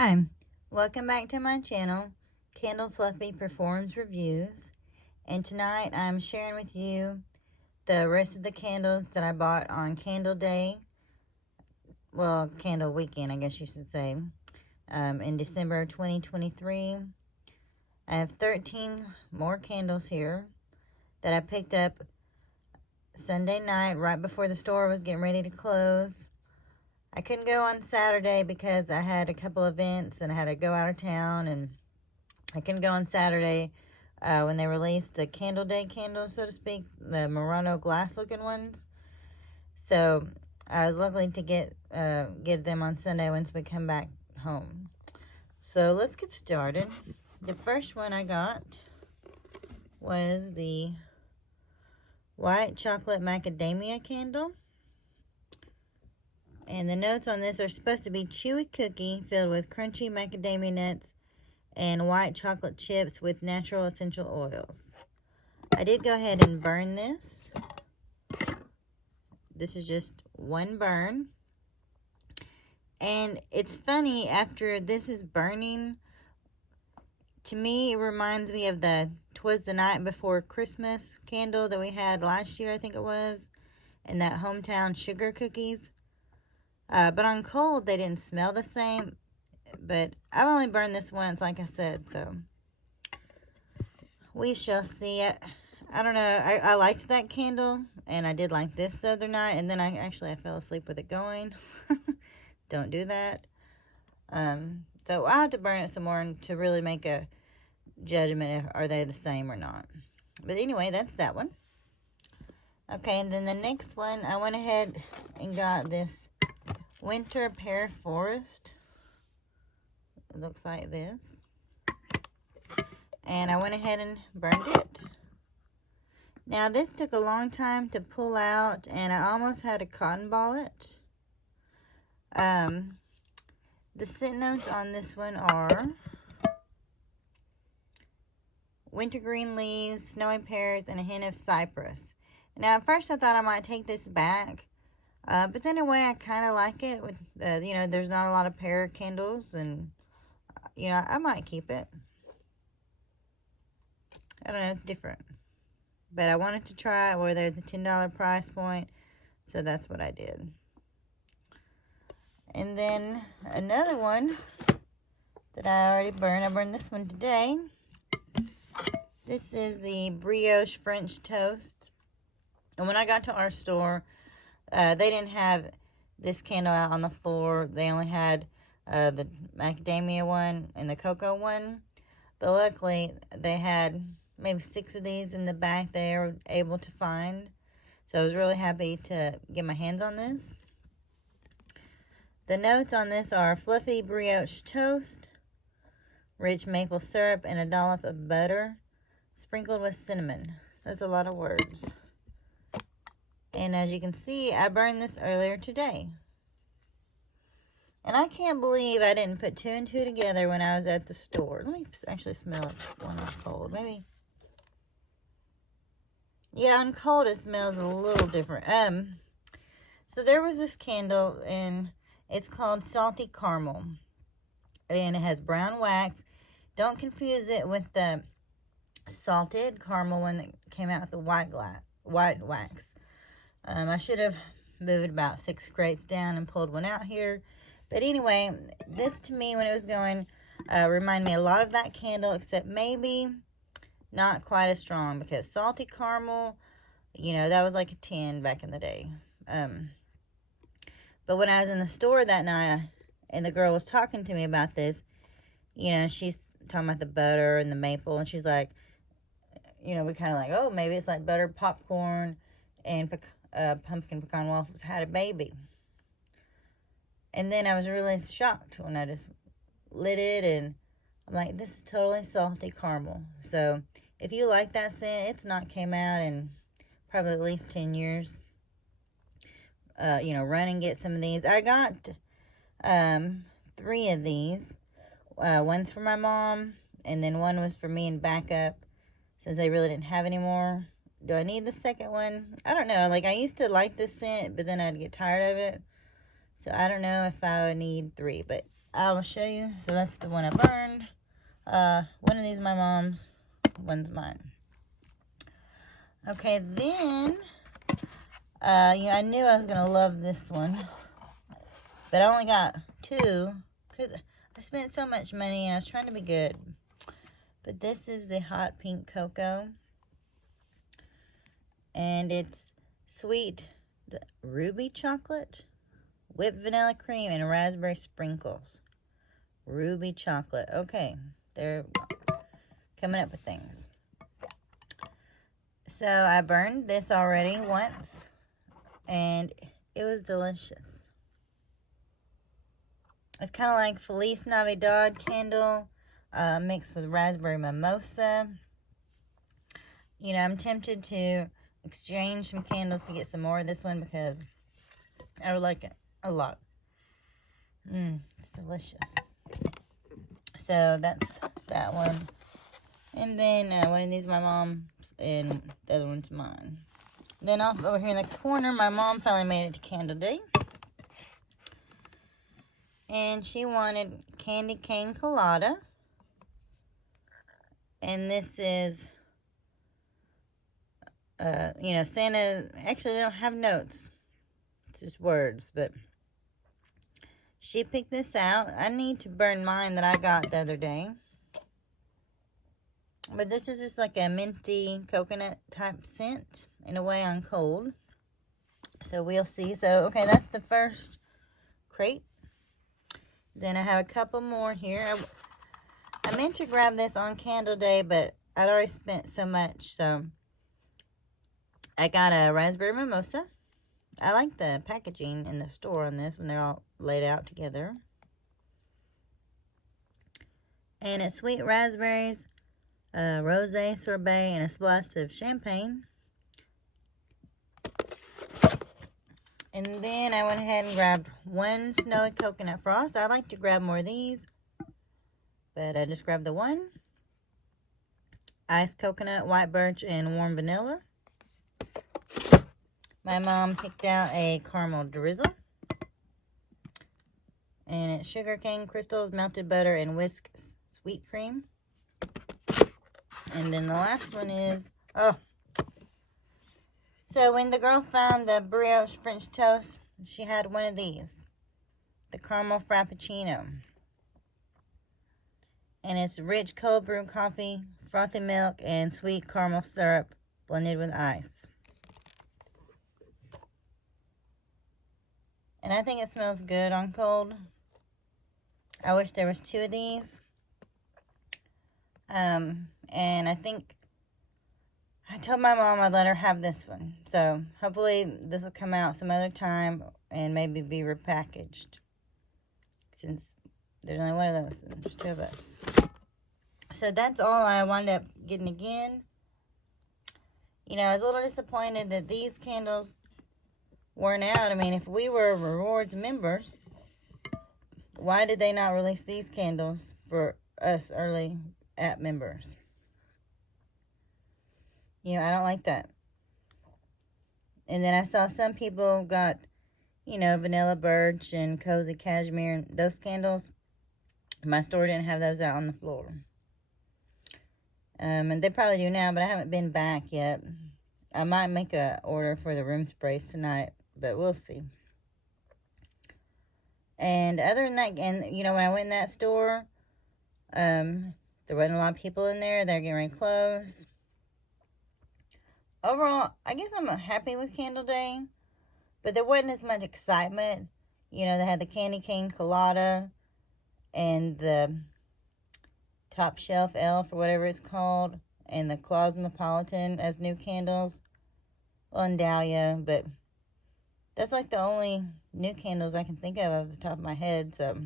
Hi, welcome back to my channel, Candle Fluffy Performs Reviews, and tonight I'm sharing with you the rest of the candles that I bought on Candle Day, well, Candle Weekend, I guess you should say, in December 2023. I have 13 more candles here that I picked up Sunday night right before the store was getting ready to close. I couldn't go on Saturday because I had a couple events and I had to go out of town, and I couldn't go on Saturday when they released the Candle Day candles, so to speak, the Murano glass looking ones. So I was lucky to get them on Sunday once we come back home. So let's get started. The first one I got was the white chocolate macadamia candle. And the notes on this are supposed to be chewy cookie filled with crunchy macadamia nuts and white chocolate chips with natural essential oils. I did go ahead and burn this. This is just one burn. And it's funny, after this is burning, to me it reminds me of the 'Twas the Night Before Christmas candle that we had last year, I think it was, and that hometown sugar cookies. But on cold, they didn't smell the same. But I've only burned this once, like I said, so we shall see it. I don't know. I liked that candle, and I did like this the other night, and then I fell asleep with it going. Don't do that. So I'll have to burn it some more to really make a judgment if are they the same or not. But anyway, that's that one. Okay, and then the next one, I went ahead and got this Winter Pear Forest. It looks like this. And I went ahead and burned it. Now this took a long time to pull out, and I almost had to cotton ball it. The scent notes on this one are wintergreen leaves, snowy pears, and a hint of cypress. Now at first I thought I might take this back. But then in a way, I kind of like it. With there's not a lot of pear candles, and I might keep it. I don't know, it's different. But I wanted to try it where they're the $10 price point, so that's what I did. And then another one that I already burned. I burned this one today. This is the Brios French Toast. And when I got to our store, they didn't have this candle out on the floor. They only had the macadamia one and the cocoa one. But luckily, they had maybe 6 of these in the back they were able to find. So I was really happy to get my hands on this. The notes on this are fluffy brioche toast, rich maple syrup, and a dollop of butter, sprinkled with cinnamon. That's a lot of words. And as you can see, I burned this earlier today. And I can't believe I didn't put 2 and 2 together when I was at the store. Let me actually smell it when it's cold. Maybe. Yeah, on cold it smells a little different. So there was this candle, and it's called Salty Caramel. And it has brown wax. Don't confuse it with the salted caramel one that came out with the white wax. I should have moved about 6 crates down and pulled one out here. But anyway, this to me, when it was going, reminded me a lot of that candle, except maybe not quite as strong, because salty caramel, that was like a 10 back in the day. But when I was in the store that night, and the girl was talking to me about this, she's talking about the butter and the maple, and she's like, we kind of like, oh, maybe it's like butter popcorn and pumpkin pecan waffles had a baby. And then I was really shocked when I just lit it, and I'm like, this is totally salty caramel. So if you like that scent, it's not came out in probably at least 10 years. Run and get some of these. I got 3 of these. One's for my mom, and then one was for me in backup, since they really didn't have any more. Do I need the second one? I don't know. Like, I used to like this scent, but then I'd get tired of it. So I don't know if I would need 3, but I will show you. So that's the one I burned. One of these is my mom's, one's mine. Okay, then, I knew I was going to love this one. But I only got 2 because I spent so much money and I was trying to be good. But this is the hot pink cocoa. And it's sweet ruby chocolate, whipped vanilla cream, and raspberry sprinkles. Ruby chocolate. Okay, they're coming up with things. So I burned this already once, and it was delicious. It's kind of like Feliz Navidad candle mixed with raspberry mimosa. You know, I'm tempted to exchange some candles to get some more of this one because I would like it a lot. It's delicious. So that's that one. And then one of these my mom's and the other one's mine. Then off over here in the corner, my mom finally made it to Candle Day. And she wanted candy cane colada. And this is, Santa, actually they don't have notes. It's just words, but she picked this out. I need to burn mine that I got the other day. But this is just like a minty coconut type scent in a way on cold. So we'll see. So, okay, that's the first crate. Then I have a couple more here. I meant to grab this on Candle Day, but I'd already spent so much. So I got a raspberry mimosa. I like the packaging in the store on this when they're all laid out together. And it's sweet raspberries, rosé sorbet, and a splash of champagne. And then I went ahead and grabbed one snowy coconut frost. I like to grab more of these, but I just grabbed the one. Iced coconut, white birch, and warm vanilla. My mom picked out a caramel drizzle. And it's sugar cane crystals, melted butter, and whisk sweet cream. And then the last one is, so when the girl found the Brios French toast, she had one of these. The caramel frappuccino. And it's rich cold brew coffee, frothy milk, and sweet caramel syrup blended with ice. And I think it smells good on cold. I wish there was 2 of these. And I think I told my mom I'd let her have this one. So hopefully this will come out some other time and maybe be repackaged. Since there's only one of those and there's 2 of us. So that's all I wound up getting again. You know, I was a little disappointed that these candles weren't out. I mean, if we were rewards members, why did they not release these candles for us early app members? You know, I don't like that. And then I saw some people got, vanilla birch and cozy cashmere and those candles. My store didn't have those out on the floor. And they probably do now, but I haven't been back yet. I might make a order for the room sprays tonight, but we'll see. And other than that, and when I went in that store, there wasn't a lot of people in there. They're getting ready to close. Overall, I guess I'm happy with Candle Day, but there wasn't as much excitement. They had the candy cane colada and the top shelf elf or whatever it's called, and the Cosmopolitan as new candles. Well, and Dahlia, but that's like the only new candles I can think of off the top of my head, so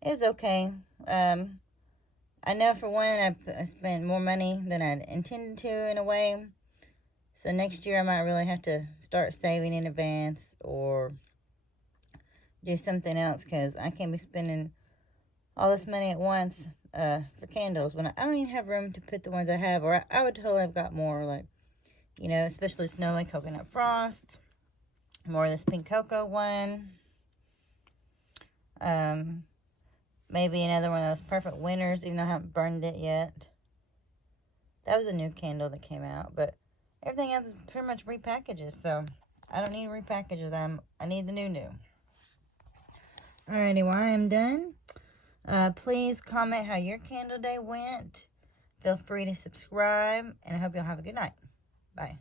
it's okay. I know for one, I spent more money than I intended to in a way. So next year I might really have to start saving in advance or do something else because I can't be spending all this money at once for candles when I don't even have room to put the ones I have. Or I would totally have got more, like, especially snowy coconut frost. More of this pink cocoa one. Maybe another one of those perfect winners, even though I haven't burned it yet. That was a new candle that came out, but everything else is pretty much repackages, so I don't need to repackage them. I need the new. Alrighty, well, I am done. Please comment how your candle day went. Feel free to subscribe, and I hope you'll have a good night. Bye.